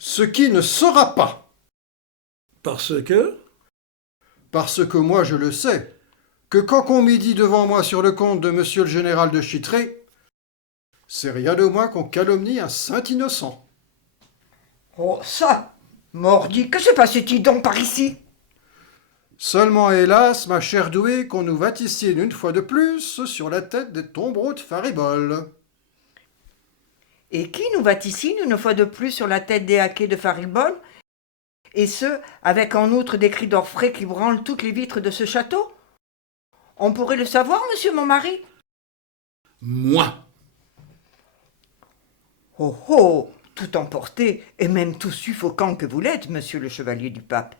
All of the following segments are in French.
Ce qui ne sera pas. Parce que? Parce que moi je le sais, que quand on m'y dit devant moi sur le compte de monsieur le général de Chittré, c'est rien de moins qu'on calomnie un saint innocent. Oh, ça, mordi, que se passe-t-il donc par ici? Seulement, hélas, ma chère douée, qu'on nous vaticine une fois de plus sur la tête des tombereaux de Faribol. Et qui nous vaticine une fois de plus sur la tête des haquets de Faribol? Et ce, avec en outre des cris d'orfraie qui branlent toutes les vitres de ce château? On pourrait le savoir, monsieur mon mari? Moi. Oh oh, tout emporté, et même tout suffocant que vous l'êtes, monsieur le chevalier du pape.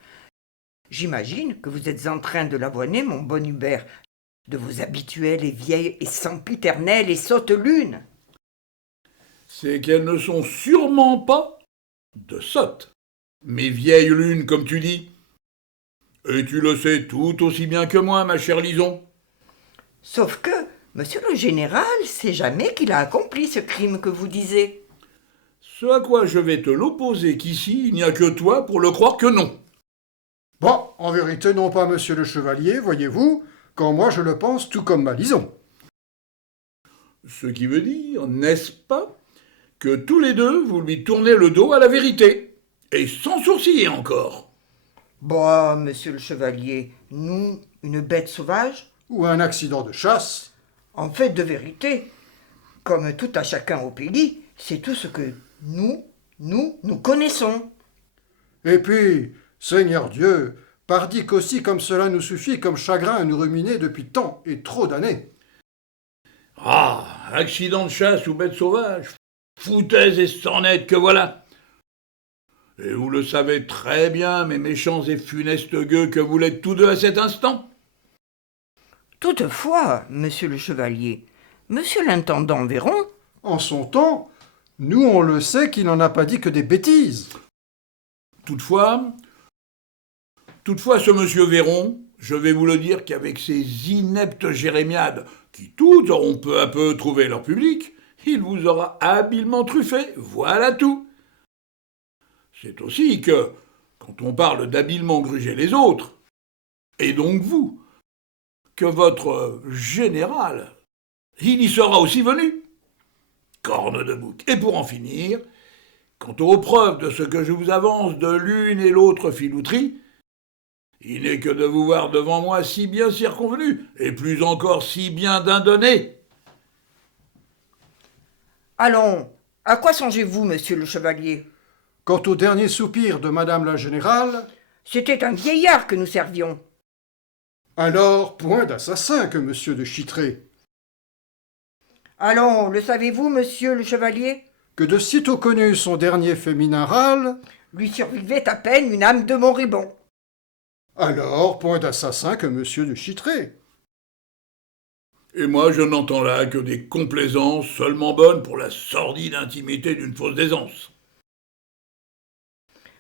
J'imagine que vous êtes en train de l'avoiner, mon bon Hubert, de vos habituelles et vieilles et sempiternelles et sottes lunes. C'est qu'elles ne sont sûrement pas de sottes. Mes vieilles lunes, comme tu dis. Et tu le sais tout aussi bien que moi, ma chère Lison. Sauf que, monsieur le général sait jamais qu'il a accompli ce crime que vous disiez. Ce à quoi je vais te l'opposer qu'ici, il n'y a que toi pour le croire que non. Bon, en vérité, non pas monsieur le chevalier, voyez-vous, quand moi je le pense tout comme ma Lison. Ce qui veut dire, n'est-ce pas, que tous les deux, vous lui tournez le dos à la vérité. Et sans sourciller encore. Bah, monsieur le chevalier, nous, une bête sauvage? Ou un accident de chasse. En fait de vérité, comme tout à chacun au pays, c'est tout ce que nous connaissons. Et puis, Seigneur Dieu, pardi qu'aussi comme cela nous suffit comme chagrin à nous ruminer depuis tant et trop d'années. Ah, accident de chasse ou bête sauvage, foutaise et sornette que voilà. Et vous le savez très bien, mes méchants et funestes gueux, que vous l'êtes tous deux à cet instant. Toutefois, monsieur le chevalier, monsieur l'intendant Véron, En son temps, nous on le sait qu'il n'en a pas dit que des bêtises. Toutefois, ce monsieur Véron, je vais vous le dire qu'avec ses ineptes jérémiades, qui toutes auront peu à peu trouvé leur public, il vous aura habilement truffé, voilà tout. C'est aussi que, quand on parle d'habilement gruger les autres, et donc vous, que votre général, il y sera aussi venu. Corne de bouc. Et pour en finir, quant aux preuves de ce que je vous avance de l'une et l'autre filouterie, il n'est que de vous voir devant moi si bien circonvenu, et plus encore si bien dindonné. allons, à quoi songez-vous, monsieur le chevalier? Quant au dernier soupir de madame la générale, C'était un vieillard que nous servions. alors point d'assassin que monsieur de Chittré, Allons, le savez-vous, monsieur le chevalier? que de sitôt connu son dernier féminin râle, Lui survivait à peine une âme de moribond. alors point d'assassin que monsieur de Chittré. Et moi, je n'entends là que des complaisances seulement bonnes pour la sordide intimité d'une fausse aisance.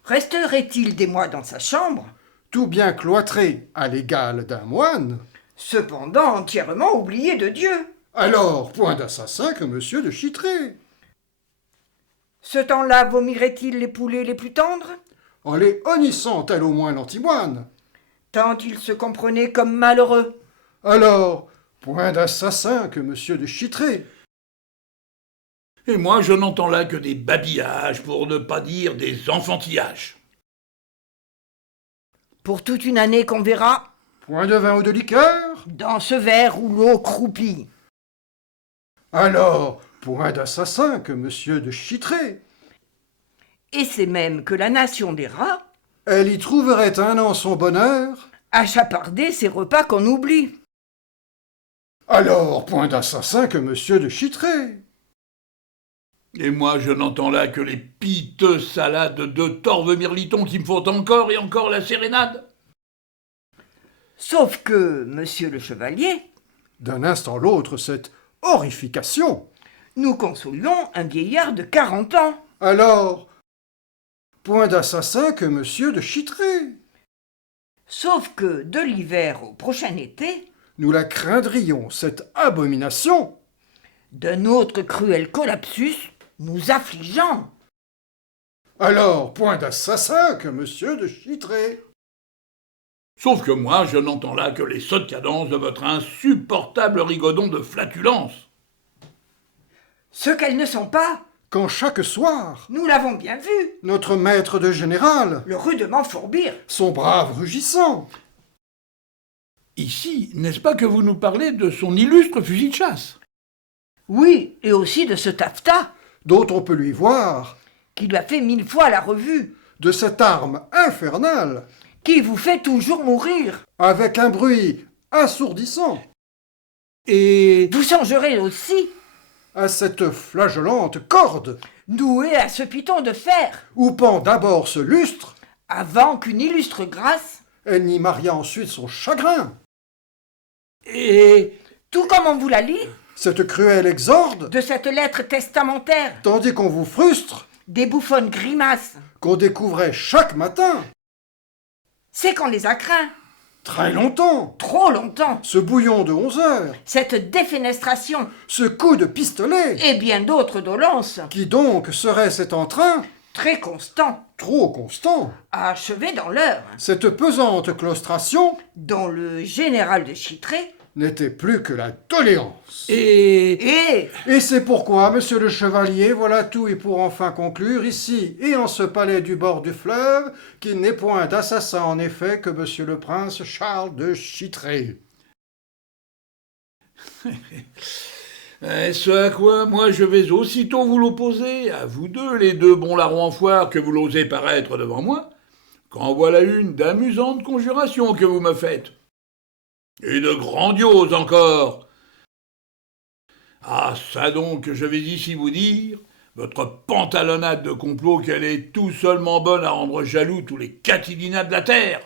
Resterait-il des mois dans sa chambre, Tout bien cloîtré à l'égal d'un moine, cependant entièrement oublié de Dieu? alors point d'assassin que monsieur de Chittré. Ce temps-là vomirait-il les poulets les plus tendres, En les honnissant tel au moins l'antimoine, tant il se comprenait comme malheureux? alors point d'assassin que monsieur de Chittré. Et moi, je n'entends là que des babillages, pour ne pas dire des enfantillages. Pour toute une année qu'on verra, Point de vin ou de liqueur, dans ce verre où l'eau croupit. alors point d'assassin que monsieur de Chittré. Et c'est même que la nation des rats Elle y trouverait un an son bonheur, a chapardé ces repas qu'on oublie. alors point d'assassin que monsieur de Chittré. Et moi, je n'entends là que les piteuses salades de torve mirliton qui me font encore et encore la sérénade. Sauf que, monsieur le chevalier, D'un instant l'autre, cette horrification. nous consolions un vieillard de 40 ans. Alors, point d'assassin que monsieur de Chittré. Sauf que, de l'hiver au prochain été, Nous la craindrions, cette abomination. d'un autre cruel collapsus nous affligeant. Alors, point d'assassin que monsieur de Chitray. Sauf que moi, je n'entends là que les sottes cadences de votre insupportable rigodon de flatulence. Ce qu'elles ne sont pas, Quand chaque soir, nous l'avons bien vu, notre maître de général, le rudement Fourbir. son brave rugissant, Ici, n'est-ce pas que vous nous parlez de son illustre fusil de chasse? Oui, et aussi de ce taffetas, dont on peut lui voir, qui lui a fait 1000 fois la revue, de cette arme infernale, qui vous fait toujours mourir. avec un bruit assourdissant, Et Vous songerez aussi, à cette flageolante corde, nouée à ce piton de fer, où pend d'abord ce lustre, avant qu'une illustre grâce, elle n'y maria ensuite son chagrin, et tout comme on vous la lit, cette cruelle exorde, de cette lettre testamentaire, tandis qu'on vous frustre, des bouffonnes grimaces, qu'on découvrait chaque matin, c'est qu'on les a craints, très longtemps, trop longtemps, ce bouillon de 11 heures, cette défenestration, ce coup de pistolet, et bien d'autres dolences, qui donc serait cet entrain, très constants, trop constant, à achever dans l'heure, cette pesante claustration, dont le général de Chitray, n'était plus que la doléance. et Et c'est pourquoi, monsieur le chevalier, voilà tout et pour enfin conclure, ici et en ce palais du bord du fleuve, qu'il n'est point d'assassin en effet que monsieur le prince Charles de Chitray. ce à quoi moi je vais aussitôt vous l'opposer, à vous deux, les deux bons larrons en foire que vous l'osez paraître devant moi, qu'en voilà une d'amusante conjuration que vous me faites. Et de grandiose encore. Ah, ça donc que je vais ici vous dire, votre pantalonnade de complot qu'elle est tout seulement bonne à rendre jaloux tous les Catilinats de la terre.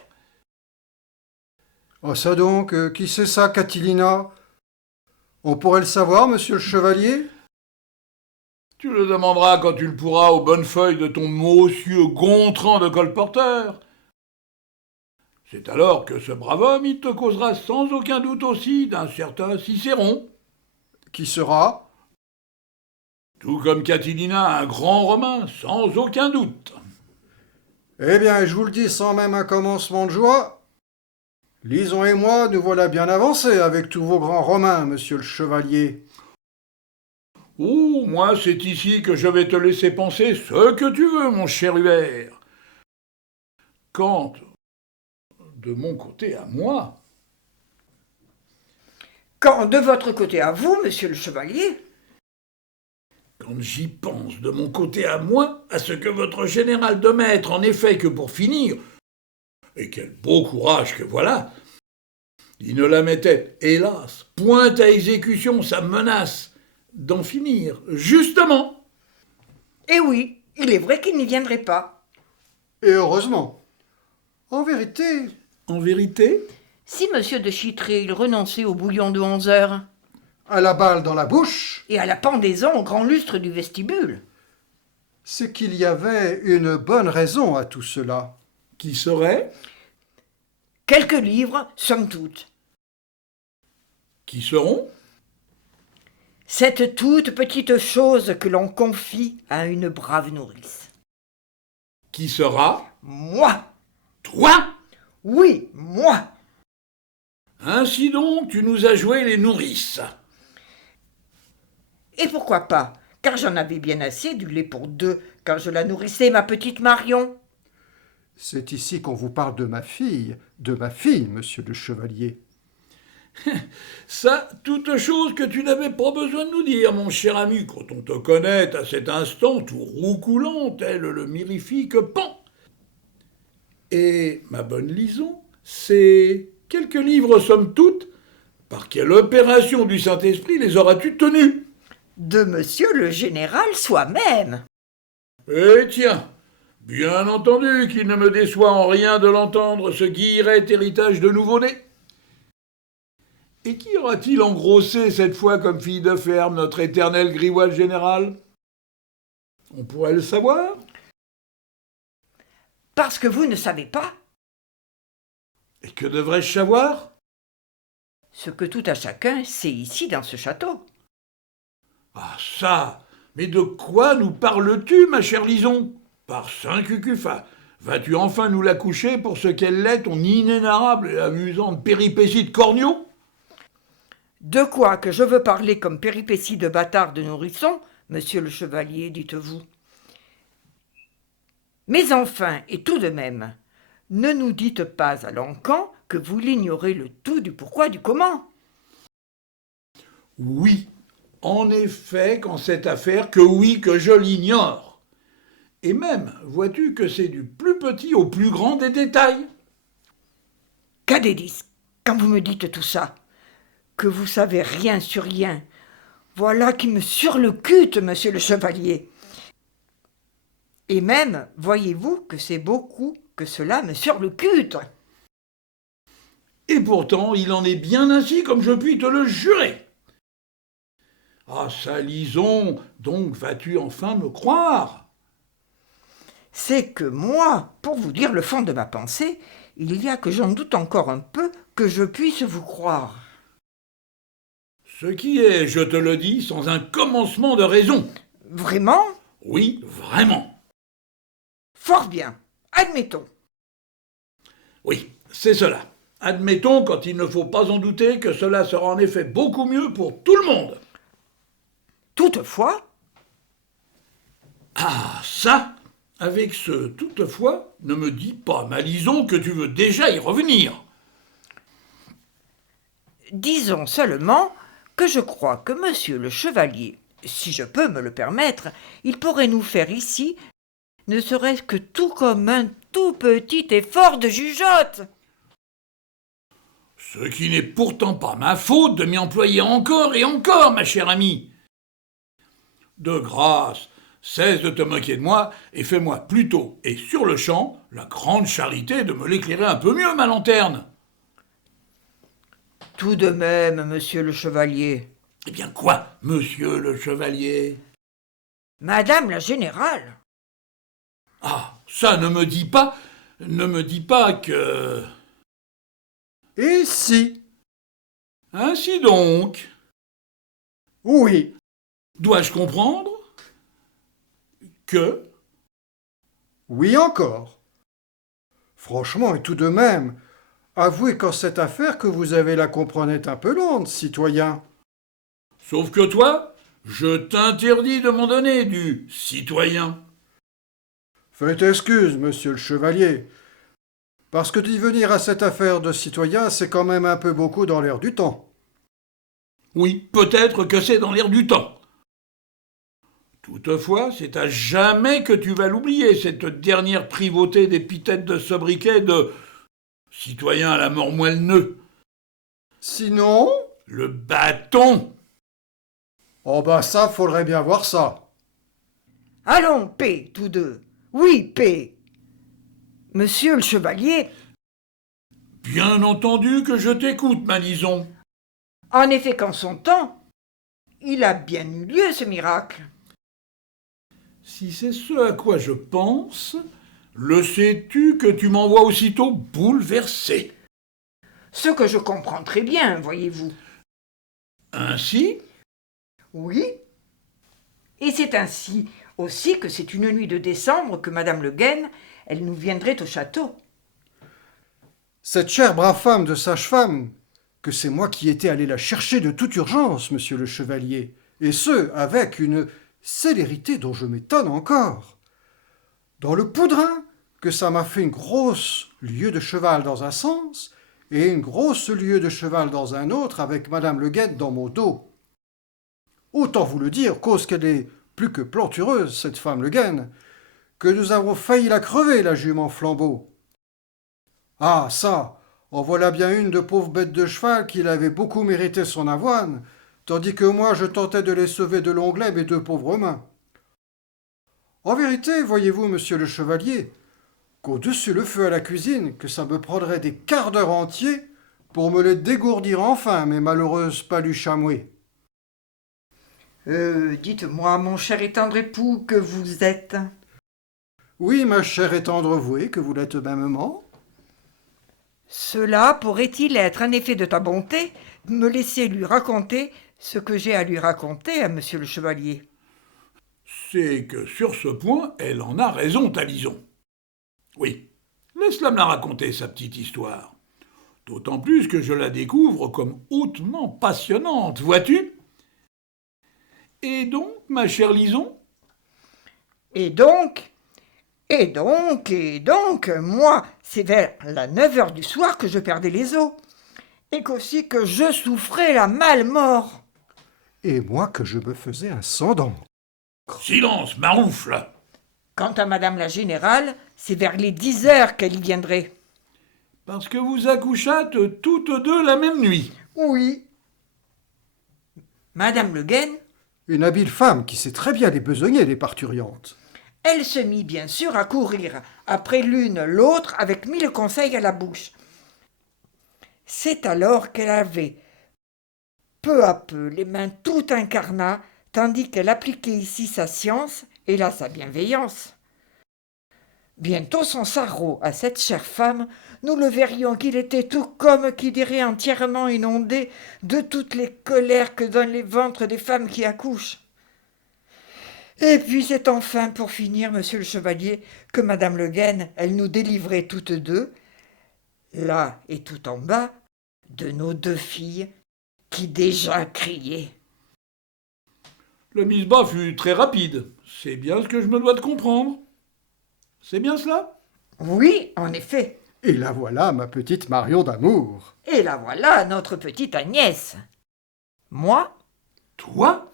Ah ça donc, qui c'est ça, Catilina? On pourrait le savoir, monsieur le chevalier? Tu le demanderas quand tu le pourras aux bonnes feuilles de ton monsieur Gontran de colporteur. C'est alors que ce brave homme, il te causera sans aucun doute aussi d'un certain Cicéron. Qui sera? Tout comme Catilina, un grand Romain, sans aucun doute. Eh bien, je vous le dis sans même un commencement de joie, Lison et moi, nous voilà bien avancés avec tous vos grands romains, monsieur le chevalier. Oh, moi, c'est ici que je vais te laisser penser ce que tu veux, mon cher Hubert. Quant de mon côté à moi, quand de votre côté à vous, monsieur le chevalier, quand j'y pense de mon côté à moi, à ce que votre général de maître en effet que pour finir, et quel beau courage que voilà, il ne la mettait, hélas, point à exécution sa menace d'en finir, justement. eh oui, il est vrai qu'il n'y viendrait pas. Et heureusement. En vérité, En vérité, Si monsieur de Chitray il renonçait au bouillon de 11 heures, à la balle dans la bouche, et à la pendaison au grand lustre du vestibule, c'est qu'il y avait une bonne raison à tout cela. qui serait, quelques livres, somme toute, qui seront, cette toute petite chose que l'on confie à une brave nourrice. qui sera, Moi, toi. oui, moi. Ainsi donc, tu nous as joué les nourrices. Et pourquoi pas, car j'en avais bien assez du lait pour deux quand je la nourrissais, ma petite Marion. C'est ici qu'on vous parle de ma fille, monsieur le chevalier. Ça, toute chose que tu n'avais pas besoin de nous dire, mon cher ami, quand on te connaît à cet instant tout roucoulant, tel le mirifique pan. Et, ma bonne Lison, c'est quelques livres somme toute. Par quelle opération du Saint-Esprit les auras-tu tenus? De monsieur le général soi-même. Eh tiens, bien entendu qu'il ne me déçoit en rien de l'entendre, ce guilleret héritage de nouveau-né. Et qui aura-t-il engrossé cette fois comme fille de ferme notre éternel grivois général? On pourrait le savoir? Parce que vous ne savez pas Et que devrais-je savoir? ce que tout à chacun sait ici dans ce château. Ah ça! Mais de quoi nous parles-tu, ma chère Lison? Par Saint Cucufa, vas-tu enfin nous la coucher pour ce qu'elle est, ton inénarrable et amusante péripétie de corneau? De quoi que je veux parler comme péripétie de bâtard de nourrisson, monsieur le chevalier, dites-vous. Mais enfin, et tout de même, ne nous dites pas à l'encan que vous l'ignorez le tout du pourquoi du comment. Oui, en effet, qu'en cette affaire, que oui, que je l'ignore. Et même, vois-tu que c'est du plus petit au plus grand des détails? Cadédis, quand vous me dites tout ça, que vous savez rien sur rien, voilà qui me surlecute, monsieur le chevalier. Et même, voyez-vous que c'est beaucoup que cela me surlecute. Et pourtant, il en est bien ainsi, comme je puis te le jurer. Ah ça, Lison, donc vas-tu enfin me croire? C'est que moi, pour vous dire le fond de ma pensée, il y a que j'en doute encore un peu que je puisse vous croire. Ce qui est, je te le dis, sans un commencement de raison. Vraiment? Oui, vraiment. Fort bien. Admettons. Oui, c'est cela. Admettons, quand il ne faut pas en douter, que cela sera en effet beaucoup mieux pour tout le monde. Toutefois, Ah, ça, avec ce toutefois, ne me dis pas, ma Lison, que tu veux déjà y revenir. disons seulement que je crois que monsieur le chevalier, si je peux me le permettre, il pourrait nous faire ici, ne serait-ce que tout comme un tout petit effort de jugeote. Ce qui n'est pourtant pas ma faute de m'y employer encore et encore, ma chère amie. De grâce, cesse de te moquer de moi et fais-moi plutôt et sur le champ la grande charité de me l'éclairer un peu mieux, ma lanterne. Tout de même, monsieur le chevalier. Eh bien quoi, monsieur le chevalier? Madame la générale. Ah, ça ne me dis pas que... Et si? Ainsi donc, Oui. dois-je comprendre que... Oui encore. Franchement, et tout de même, avouez qu'en cette affaire que vous avez la comprenette un peu lente, citoyen. Sauf que toi, je t'interdis de m'en donner du citoyen. Faites excuse, monsieur le chevalier, parce que d'y venir à cette affaire de citoyen, c'est quand même un peu beaucoup dans l'air du temps. Oui, peut-être que c'est dans l'air du temps. Toutefois, c'est à jamais que tu vas l'oublier, cette dernière privauté d'épithète de sobriquet de citoyen à la mort moelle-nœud. Sinon? Le bâton! Oh bah ça, faudrait bien voir ça. Allons, paix, tous deux. Oui, paix. Monsieur le chevalier, Bien entendu que je t'écoute, ma Lison. en effet qu'en son temps, il a bien eu lieu ce miracle. Si c'est ce à quoi je pense, le sais-tu que tu m'envoies aussitôt bouleversé? Ce que je comprends très bien, voyez-vous. Ainsi, Oui. Et c'est ainsi aussi que c'est une nuit de décembre que madame Le Guen, elle nous viendrait au château. Cette chère brave femme de sage-femme, que c'est moi qui étais allé la chercher de toute urgence, monsieur le chevalier, et ce, avec une célérité dont je m'étonne encore. Dans le poudrin, que ça m'a fait une grosse lieue de cheval dans un sens, et une grosse lieue de cheval dans un autre, avec madame Le Guen dans mon dos. Autant vous le dire, cause qu'elle est plus que plantureuse, cette femme Le Guen, que nous avons failli la crever, la jument Flambeau. Ah, ça, en voilà bien une de pauvres bêtes de cheval qui avait beaucoup mérité son avoine, tandis que moi je tentais de les sauver de l'onglet mes deux pauvres mains. En vérité, voyez-vous, monsieur le chevalier, qu'au-dessus le feu à la cuisine, que ça me prendrait des quarts d'heure entiers pour me les dégourdir enfin, mes malheureuses paluches à mouer. Dites-moi, mon cher et tendre époux, que vous êtes. Oui, ma chère et tendre vouée, que vous l'êtes mêmement. Cela pourrait-il être un effet de ta bonté de me laisser lui raconter ce que j'ai à lui raconter à monsieur le chevalier? C'est que sur ce point, elle en a raison, Talison. Oui, laisse-la me la raconter, sa petite histoire. D'autant plus que je la découvre comme hautement passionnante, vois-tu? Et donc, ma chère Lison? Et donc, moi, c'est vers la 9 heures du soir que je perdais les os. Et qu'aussi que je souffrais la mal-mort. Et moi que je me faisais un sang d'encre. Silence, maroufle! Quant à madame la générale, c'est vers les 10 heures qu'elle y viendrait. Parce que vous accouchâtes toutes deux la même nuit. Oui. Madame Le Guen, Une habile femme qui sait très bien les besogner des parturiantes. elle se mit bien sûr à courir, après l'une l'autre, avec 1000 conseils à la bouche. C'est alors qu'elle avait, peu à peu, les mains tout incarnat, tandis qu'elle appliquait ici sa science et là sa bienveillance. Bientôt son sarrau à cette chère femme, nous le verrions qu'il était tout comme qui dirait entièrement inondé de toutes les colères que donnent les ventres des femmes qui accouchent. Et puis c'est enfin, pour finir, monsieur le chevalier, que madame Le Guen, elle nous délivrait toutes deux, là et tout en bas, de nos 2 filles qui déjà criaient. Le mise-bas fut très rapide. C'est bien ce que je me dois de comprendre. C'est bien cela? Oui, en effet. Et la voilà, ma petite Marion d'amour. Et la voilà, notre petite Agnès. Moi, Toi?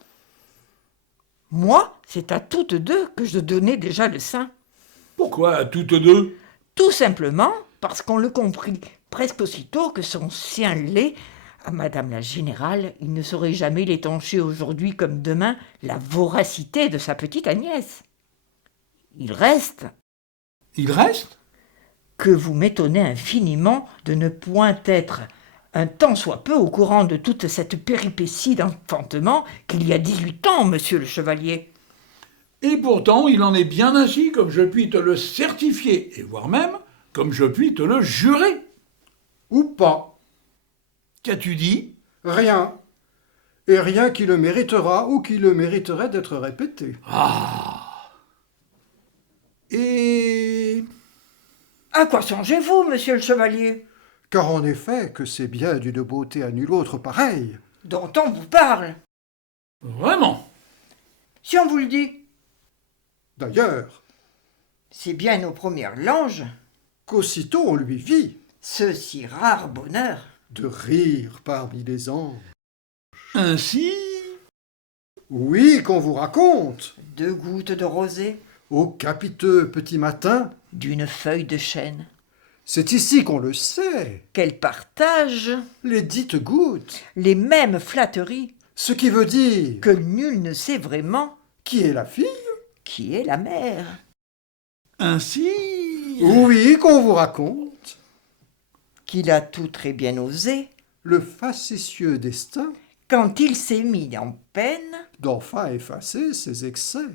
c'est à toutes deux que je donnais déjà le sein. Pourquoi à toutes deux? Tout simplement parce qu'on le comprit presque aussitôt que son sien lait, à madame la générale, il ne saurait jamais l'étancher aujourd'hui comme demain la voracité de sa petite Agnès. Il reste Il reste? que vous m'étonnez infiniment de ne point être un tant soit peu au courant de toute cette péripétie d'enfantement qu'il y a 18 ans, monsieur le chevalier. Et pourtant, il en est bien ainsi comme je puis te le certifier, et voire même comme je puis te le jurer. Ou pas. Qu'as-tu dit? Rien. Et rien qui le méritera ou qui le mériterait d'être répété. Ah. Et... À quoi songez-vous, monsieur le chevalier? Car en effet, que c'est bien d'une beauté à nul autre pareille. Dont on vous parle. Vraiment? Si on vous le dit, D'ailleurs, c'est bien aux premières langes, qu'aussitôt on lui vit ce si rare bonheur. de rire parmi les anges. Ainsi... Oui, qu'on vous raconte, 2 gouttes de rosée, au capiteux petit matin, d'une feuille de chêne, c'est ici qu'on le sait, qu'elle partage les dites gouttes, les mêmes flatteries ce qui veut dire que nul ne sait vraiment qui est la fille. qui est la mère. Ainsi... Oui, qu'on vous raconte, Qu'il a tout très bien osé, le facétieux destin quand il s'est mis en peine, d'enfin effacer ses excès.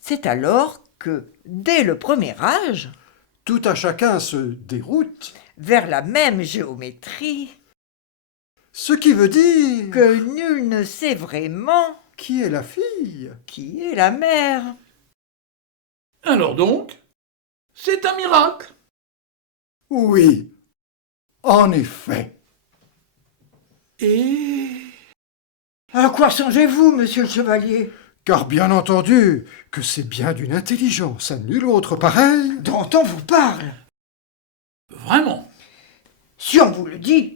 c'est alors que, dès le premier âge, Tout à chacun se déroute, vers la même géométrie, ce qui veut dire que nul ne sait vraiment qui est la fille. qui est la mère. Alors donc, c'est un miracle. Oui, en effet. Et... À quoi songez-vous, monsieur le chevalier? Car bien entendu que c'est bien d'une intelligence à nul autre pareille. Dont on vous parle. Vraiment? Si on vous le dit,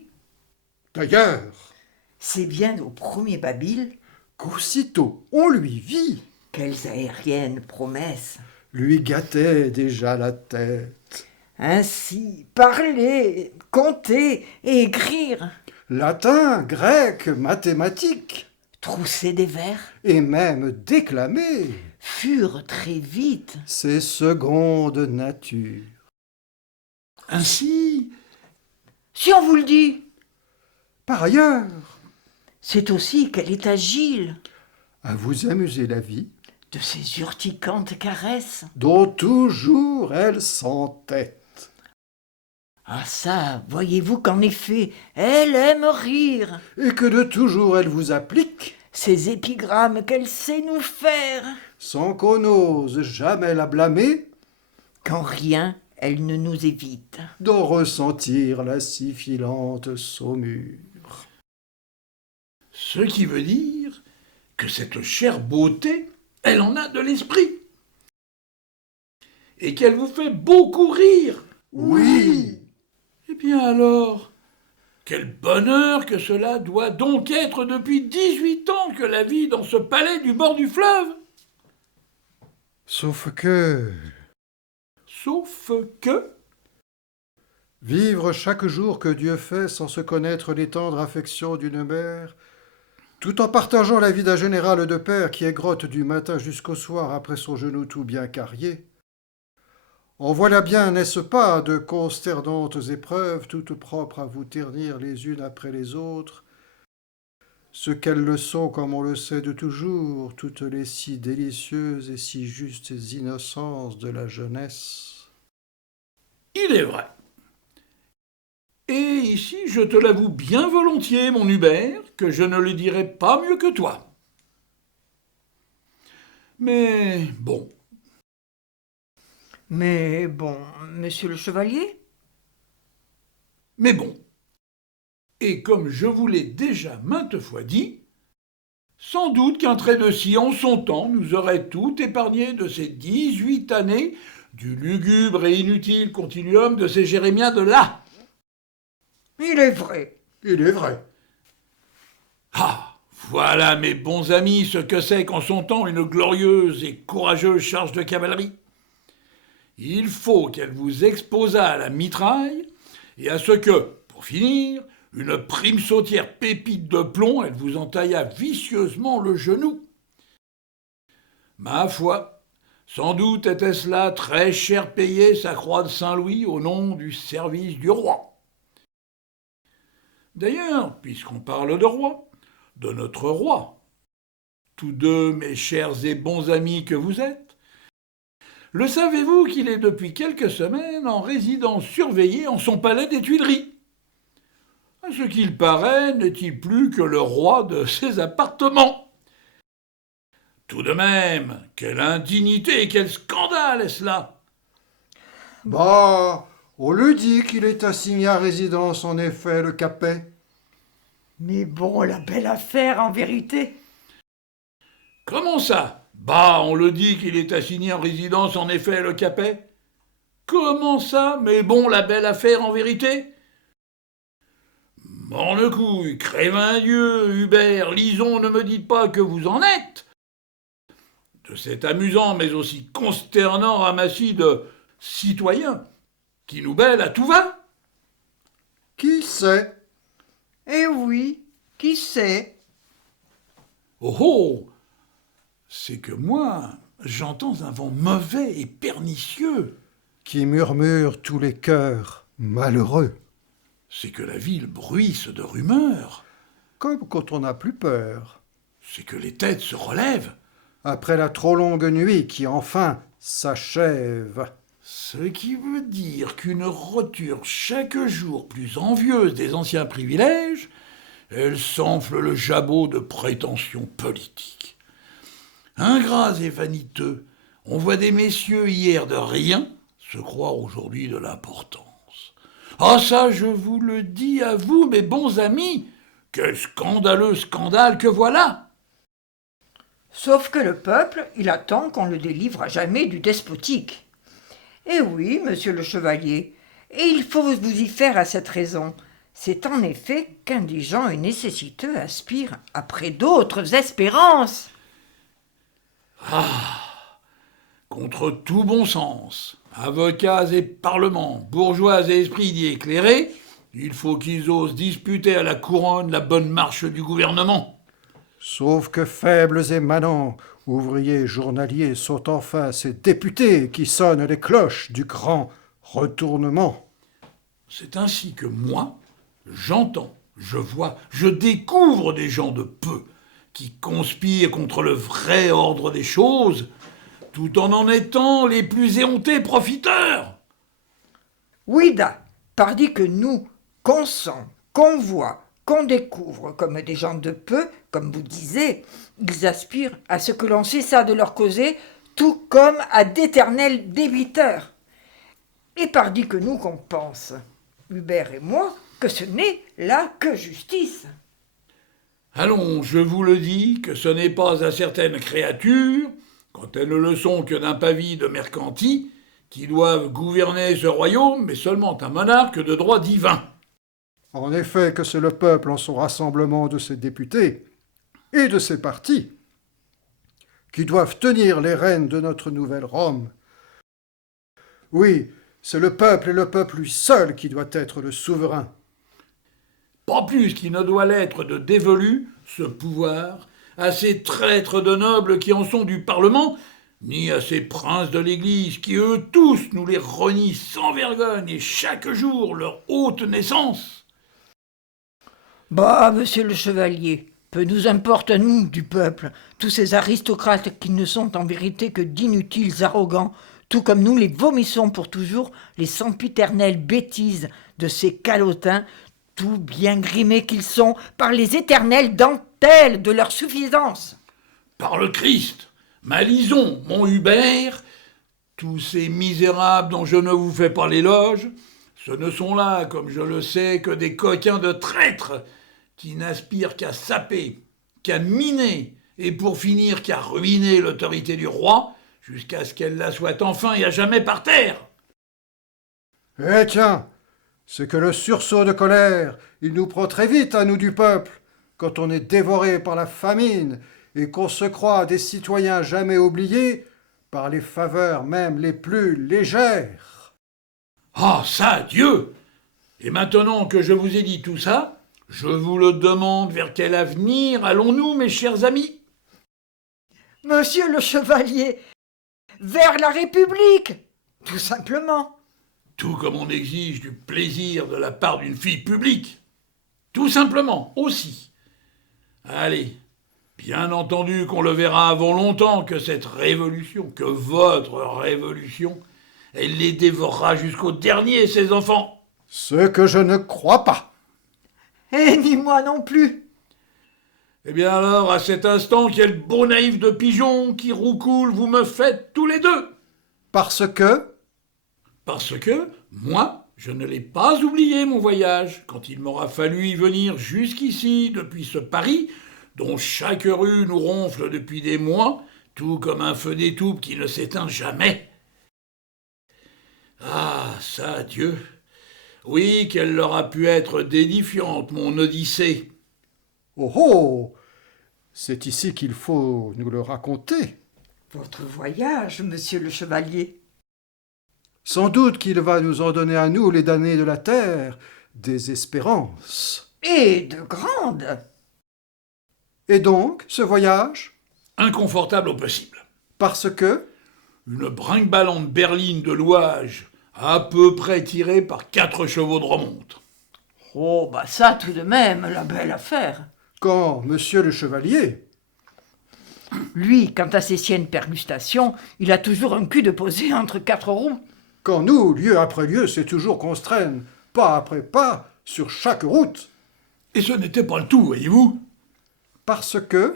D'ailleurs, c'est bien au premier babil, qu'aussitôt on lui vit, quelles aériennes promesses. lui gâtait déjà la tête. Ainsi, parler, compter et écrire, Latin, grec, mathématiques, trousser des vers, et même déclamer, furent très vite. c'est seconde nature. Ainsi... Si on vous le dit, Par ailleurs, c'est aussi qu'elle est agile à vous amuser la vie, de ses urticantes caresses. dont toujours elle s'entête. Ah ça, voyez-vous qu'en effet, elle aime rire, Et que de toujours elle vous applique Ces épigrammes qu'elle sait nous faire, sans qu'on n'ose jamais la blâmer, qu'en rien elle ne nous évite. d'en ressentir la si filante saumure. Ce qui veut dire que cette chère beauté, elle en a de l'esprit. Et qu'elle vous fait beaucoup rire. Oui. Eh bien alors, quel bonheur que cela doit donc être depuis 18 ans que la vie dans ce palais du bord du fleuve. Sauf que Sauf que... vivre chaque jour que Dieu fait sans se connaître les tendres affections d'une mère, tout en partageant la vie d'un général de père qui égrotte du matin jusqu'au soir après son genou tout bien carrié, en voilà bien, n'est-ce pas, de consternantes épreuves, toutes propres à vous ternir les unes après les autres, ce qu'elles le sont, comme on le sait de toujours, toutes les si délicieuses et si justes innocences de la jeunesse. Il est vrai. Et ici, je te l'avoue bien volontiers, mon Hubert, que je ne le dirai pas mieux que toi. Mais bon, Mais bon, monsieur le chevalier, mais bon. Et comme je vous l'ai déjà maintes fois dit, sans doute qu'un trait de scie en son temps nous aurait tout épargné de ces 18 années du lugubre et inutile continuum de ces jérémiades-là. il est vrai. Il est vrai. Ah, voilà, mes bons amis, ce que c'est qu'en son temps une glorieuse et courageuse charge de cavalerie. Il faut qu'elle vous exposât à la mitraille, et à ce que, pour finir, une prime sautière pépite de plomb, elle vous entailla vicieusement le genou. Ma foi, sans doute était-ce là très cher payé sa croix de Saint-Louis au nom du service du roi. D'ailleurs, puisqu'on parle de roi, de notre roi, tous deux mes chers et bons amis que vous êtes, le savez-vous qu'il est depuis quelques semaines en résidence surveillée en son palais des Tuileries? À ce qu'il paraît, n'est-il plus que le roi de ses appartements? Tout de même, quelle indignité et quel scandale est-ce là? Bah, on lui dit qu'il est assigné à résidence, en effet, le Capet. Mais bon, la belle affaire en vérité. Comment ça? Bah, on le dit qu'il est assigné en résidence, en effet, le Capet. Comment ça? Mais bon, la belle affaire en vérité? Morne couille, crévin Dieu, Hubert, Lison, ne me dites pas que vous en êtes. De cet amusant mais aussi consternant ramassis de citoyens qui nous bêlent à tout va. Qui sait? Eh oui, qui sait? Oh oh! C'est que moi, j'entends un vent mauvais et pernicieux. Qui murmure tous les cœurs malheureux, C'est que la ville bruisse de rumeurs. comme quand on n'a plus peur, C'est que les têtes se relèvent. après la trop longue nuit qui enfin s'achève. Ce qui veut dire qu'une roture chaque jour plus envieuse des anciens privilèges, elle s'enfle le jabot de prétentions politiques. Ingrats et vaniteux, on voit des messieurs hier de rien se croire aujourd'hui de l'importance. Ah ça, je vous le dis à vous, mes bons amis, quel scandaleux scandale que voilà! Sauf que le peuple, il attend qu'on le délivre à jamais du despotique. Eh oui, monsieur le chevalier, et il faut vous y faire à cette raison. C'est en effet qu'indigents et nécessiteux aspirent après d'autres espérances. Contre tout bon sens, avocats et parlements, bourgeois et esprits d'y éclairer, il faut qu'ils osent disputer à la couronne la bonne marche du gouvernement. Sauf que faibles et manants, ouvriers journaliers sont enfin ces députés qui sonnent les cloches du grand retournement. C'est ainsi que moi, j'entends, je vois, je découvre des gens de peu qui conspirent contre le vrai ordre des choses, tout en étant les plus éhontés profiteurs. Oui, da, pardi que nous, qu'on sent, qu'on voit, qu'on découvre comme des gens de peu, comme vous disiez, ils aspirent à ce que l'on cessât de leur causer, tout comme à d'éternels débiteurs. Et pardi que nous qu'on pense, Hubert et moi, que ce n'est là que justice. Allons, je vous le dis, que ce n'est pas à certaines créatures, quand elles ne le sont que d'un pavis de mercanti, qui doivent gouverner ce royaume, mais seulement un monarque de droit divin. En effet que c'est le peuple en son rassemblement de ses députés et de ses partis qui doivent tenir les rênes de notre nouvelle Rome. Oui, c'est le peuple et le peuple lui seul qui doit être le souverain. Pas plus qu'il ne doit l'être de dévolu, ce pouvoir, à ces traîtres de nobles qui en sont du Parlement, ni à ces princes de l'Église qui, eux tous, nous les renient sans vergogne et chaque jour leur haute naissance. Bah, monsieur le chevalier, peu nous importe à nous, du peuple, tous ces aristocrates qui ne sont en vérité que d'inutiles arrogants, tout comme nous les vomissons pour toujours les sempiternelles bêtises de ces calotins, tout bien grimés qu'ils sont par les éternelles dentelles de leur suffisance. Par le Christ, Malison, mon Hubert, tous ces misérables dont je ne vous fais pas l'éloge, ce ne sont là, comme je le sais, que des coquins de traîtres qui n'aspirent qu'à saper, qu'à miner, et pour finir qu'à ruiner l'autorité du roi, jusqu'à ce qu'elle la soit enfin et à jamais par terre. Eh tiens, c'est que le sursaut de colère, il nous prend très vite à nous du peuple, quand on est dévoré par la famine et qu'on se croit des citoyens jamais oubliés par les faveurs même les plus légères. Ah, ça, Dieu! Et maintenant que je vous ai dit tout ça, je vous le demande, vers quel avenir allons-nous, mes chers amis? Monsieur le chevalier, vers la République, tout simplement. Tout comme on exige du plaisir de la part d'une fille publique. Tout simplement, aussi. Allez, bien entendu qu'on le verra avant longtemps que cette révolution, que votre révolution, elle les dévorera jusqu'au dernier, ces enfants. Ce que je ne crois pas. Et ni moi non plus. Eh bien alors, à cet instant, quel beau naïf de pigeon qui roucoule vous me faites tous les deux. Parce que, Parce que, moi, je ne l'ai pas oublié, mon voyage, quand il m'aura fallu y venir jusqu'ici, depuis ce Paris, dont chaque rue nous ronfle depuis des mois, tout comme un feu d'étoupe qui ne s'éteint jamais. Ah, ça, Dieu! Oui, qu'elle leur a pu être dédifiante, mon Odyssée. oh oh, c'est ici qu'il faut nous le raconter. Votre voyage, monsieur le chevalier. Sans doute qu'il va nous en donner à nous, les damnés de la terre, des espérances. Et de grandes. Et donc, ce voyage, Inconfortable au possible. parce que, Une brinque-ballante berline de louage, à peu près tirée par 4 chevaux de remonte. Oh, bah ça tout de même, la belle affaire. quand monsieur le chevalier, Lui, quant à ses siennes pergustations, il a toujours un cul de posé entre 4 roues. quand nous, lieu après lieu, c'est toujours qu'on se traîne, pas après pas, sur chaque route, Et ce n'était pas le tout, voyez-vous. parce que,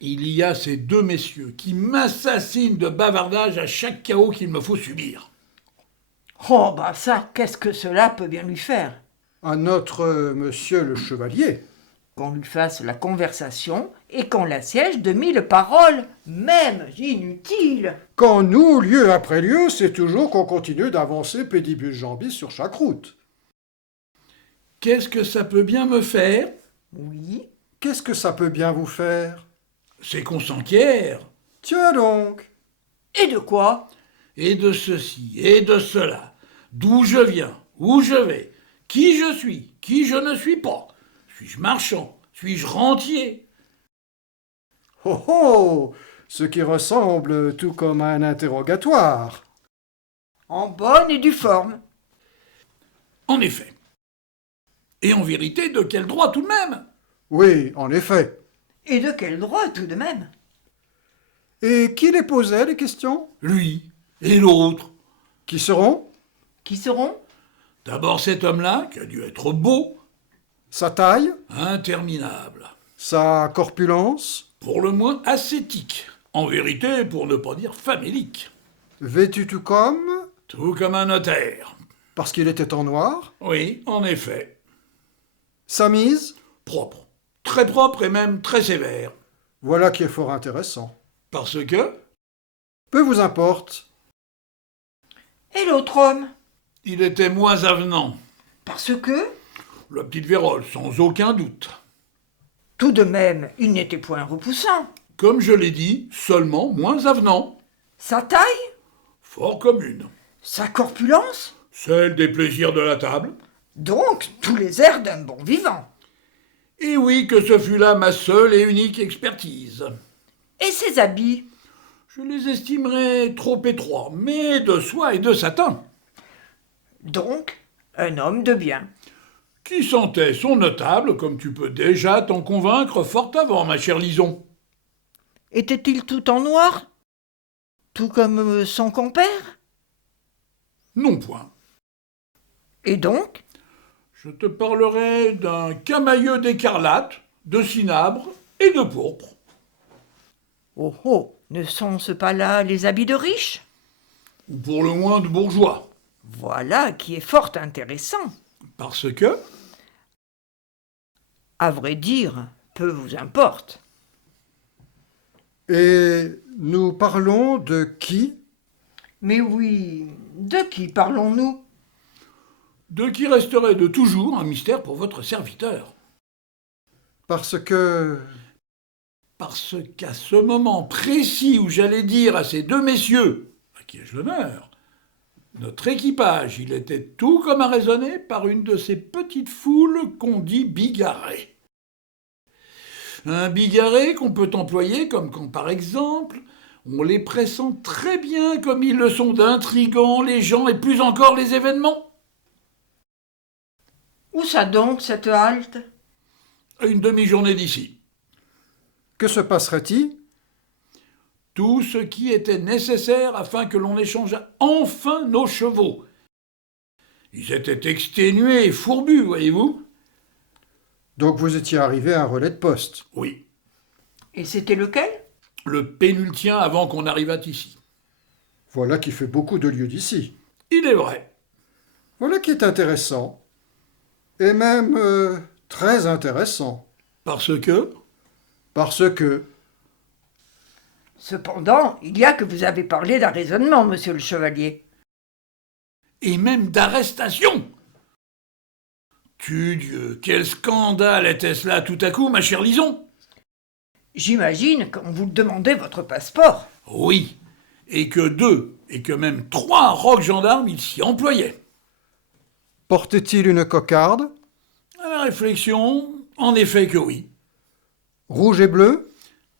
Il y a ces deux messieurs qui m'assassinent de bavardage à chaque chaos qu'il me faut subir. Oh, bah ça, qu'est-ce que cela peut bien lui faire? à notre monsieur le chevalier, Qu'on lui fasse la conversation et qu'on l'assiège de 1000 paroles, même inutiles. quand nous, lieu après lieu, c'est toujours qu'on continue d'avancer pédibus jambis sur chaque route. Qu'est-ce que ça peut bien me faire? Oui, Qu'est-ce que ça peut bien vous faire? C'est qu'on s'enquiert. Tiens donc, et de quoi? Et de ceci, et de cela. D'où je viens, où je vais, qui je suis, qui je ne suis pas. Suis-je marchand? Suis-je rentier? oh oh, ce qui ressemble tout comme à un interrogatoire. En bonne et due forme. En effet. Et en vérité, de quel droit tout de même? Oui, en effet. Et de quel droit tout de même? Et qui les posait, les questions? Lui et l'autre. Qui seront? Qui seront? D'abord cet homme-là, qui a dû être beau, Sa taille? Interminable. Sa corpulence? Pour le moins ascétique. En vérité, pour ne pas dire famélique. Vêtu tout comme? Tout comme un notaire. Parce qu'il était en noir? Oui, en effet. Sa mise? Propre. Très propre et même très sévère. Voilà qui est fort intéressant. Parce que Peu vous importe. Et l'autre homme? il était moins avenant. Parce que, La petite vérole, sans aucun doute. tout de même, il n'était point repoussant. Comme je l'ai dit, seulement moins avenant. Sa taille? Fort commune. Sa corpulence? Celle des plaisirs de la table. Donc, tous les airs d'un bon vivant. Et oui, que ce fut là ma seule et unique expertise. Et ses habits? Je les estimerais trop étroits, mais de soie et de satin. Donc, un homme de bien. Qui sentait son notable, comme tu peux déjà t'en convaincre fort avant, ma chère Lison. Était-il tout en noir? Tout comme son compère? Non point. Et donc? Je te parlerai d'un camailleux d'écarlate, de cinabre et de pourpre. Oh oh, ne sont-ce pas là les habits de riches? Ou pour le moins de bourgeois. Voilà qui est fort intéressant. Parce que À vrai dire, peu vous importe. Et nous parlons de qui? Mais oui, de qui parlons-nous? de qui resterait de toujours un mystère pour votre serviteur. Parce que... Parce qu'à ce moment précis où j'allais dire à ces deux messieurs, à qui ai-je l'honneur, notre équipage, il était tout comme arraisonné par une de ces petites foules qu'on dit bigarrées. Un bigarré qu'on peut employer comme quand, par exemple, on les pressent très bien comme ils le sont d'intrigants, les gens et plus encore les événements. Où ça donc, cette halte? À une demi-journée d'ici. Que se passerait-il? Tout ce qui était nécessaire afin que l'on échangeât enfin nos chevaux. Ils étaient exténués et fourbus, voyez-vous. Donc vous étiez arrivé à un relais de poste. Oui, Et c'était lequel? le pénultien avant qu'on arrivât ici. Voilà qui fait beaucoup de lieux d'ici. Il est vrai. Voilà qui est intéressant. Et même très intéressant. Parce que Parce que... Cependant, il y a que vous avez parlé d'un raisonnement, monsieur le chevalier. et même d'arrestation. Tudieu, quel scandale était-ce là tout à coup, ma chère Lison? J'imagine qu'on vous demandait votre passeport. Oui, et que deux, et que même trois rocs gendarmes, ils s'y employaient. Portait-il une cocarde? À la réflexion, en effet que oui. Rouge et bleu?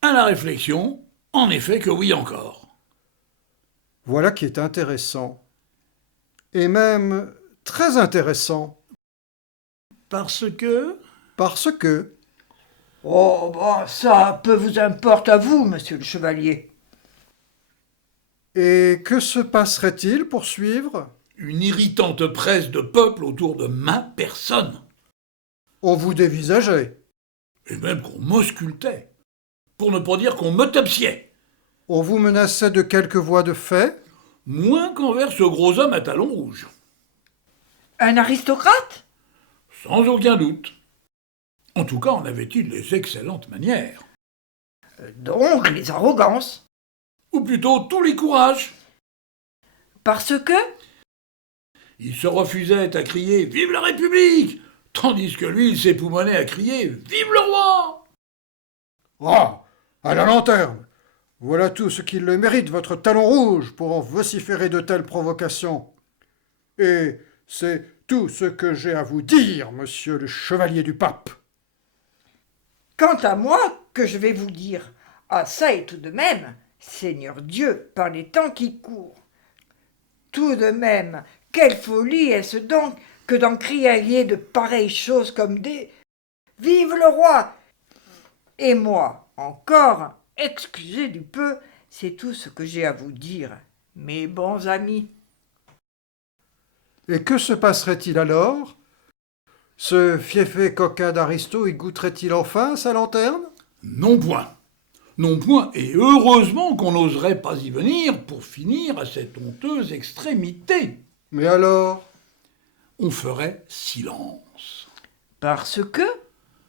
À la réflexion, en effet que oui encore. Voilà qui est intéressant. Et même très intéressant. Parce que... Parce que... Oh, bon, ça, peu vous importe à vous, monsieur le chevalier. Et que se passerait-il pour suivre? une irritante presse de peuple autour de ma personne, On vous dévisageait. et même qu'on m'auscultait, pour ne pas dire qu'on me tapsiait, On vous menaçait de quelques voies de fait. moins qu'envers ce gros homme à talons rouges, Un aristocrate? sans aucun doute. En tout cas, en avait-il les excellentes manières, Donc les arrogances. ou plutôt tous les courages. Parce que? Il se refusait à crier « Vive la République !» tandis que lui, il s'époumonnait à crier « Vive le roi !» Ah, à la lanterne! Voilà tout ce qu'il le mérite, votre talon rouge, pour en vociférer de telles provocations. Et c'est tout ce que j'ai à vous dire, monsieur le chevalier du pape. Quant à moi, que je vais vous dire? Ah, ça et tout de même, Seigneur Dieu, par les temps qui courent. Tout de même, quelle folie est-ce donc que d'en crier de pareilles choses comme des « Vive le roi !» Et moi, encore, excusez du peu, c'est tout ce que j'ai à vous dire, mes bons amis. Et que se passerait-il alors Ce fiefé coquin d'Aristo y goûterait-il enfin sa lanterne? Non point. Non point, et heureusement qu'on n'oserait pas y venir pour finir à cette honteuse extrémité. Mais alors? On ferait silence. Parce que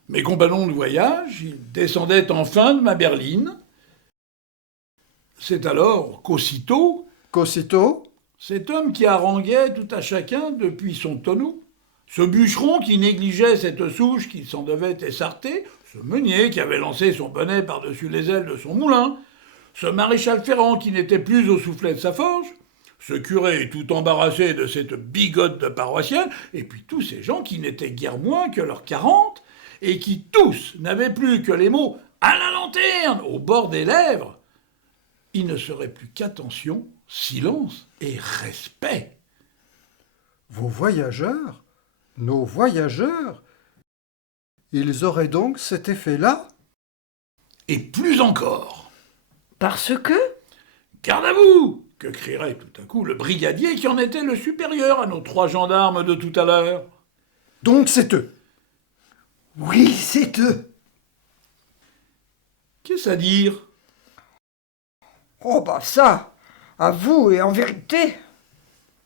Mes compagnons de voyage, ils descendaient enfin de ma berline. C'est alors Qu'aussitôt? cet homme qui haranguait tout à chacun depuis son tonneau, ce bûcheron qui négligeait cette souche qui s'en devait essarter, ce meunier qui avait lancé son bonnet par-dessus les ailes de son moulin, ce maréchal Ferrand qui n'était plus au soufflet de sa forge, ce curé tout embarrassé de cette bigote de paroissienne, et puis tous ces gens qui n'étaient guère moins que leurs 40, et qui tous n'avaient plus que les mots « à la lanterne » au bord des lèvres, il ne serait plus qu'attention, silence et respect. Vos voyageurs? Nos voyageurs? Ils auraient donc cet effet-là? Et plus encore. Parce que Garde à vous que crierait tout à coup le brigadier qui en était le supérieur à nos 3 gendarmes de tout à l'heure. Donc c'est eux. Oui, c'est eux. Qu'est-ce à dire? Oh bah ça, à vous et en vérité.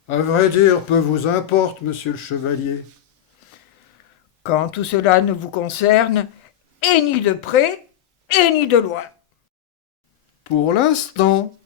À vrai dire, peu vous importe, monsieur le chevalier. Quand tout cela ne vous concerne, et ni de près, et ni de loin. Pour l'instant.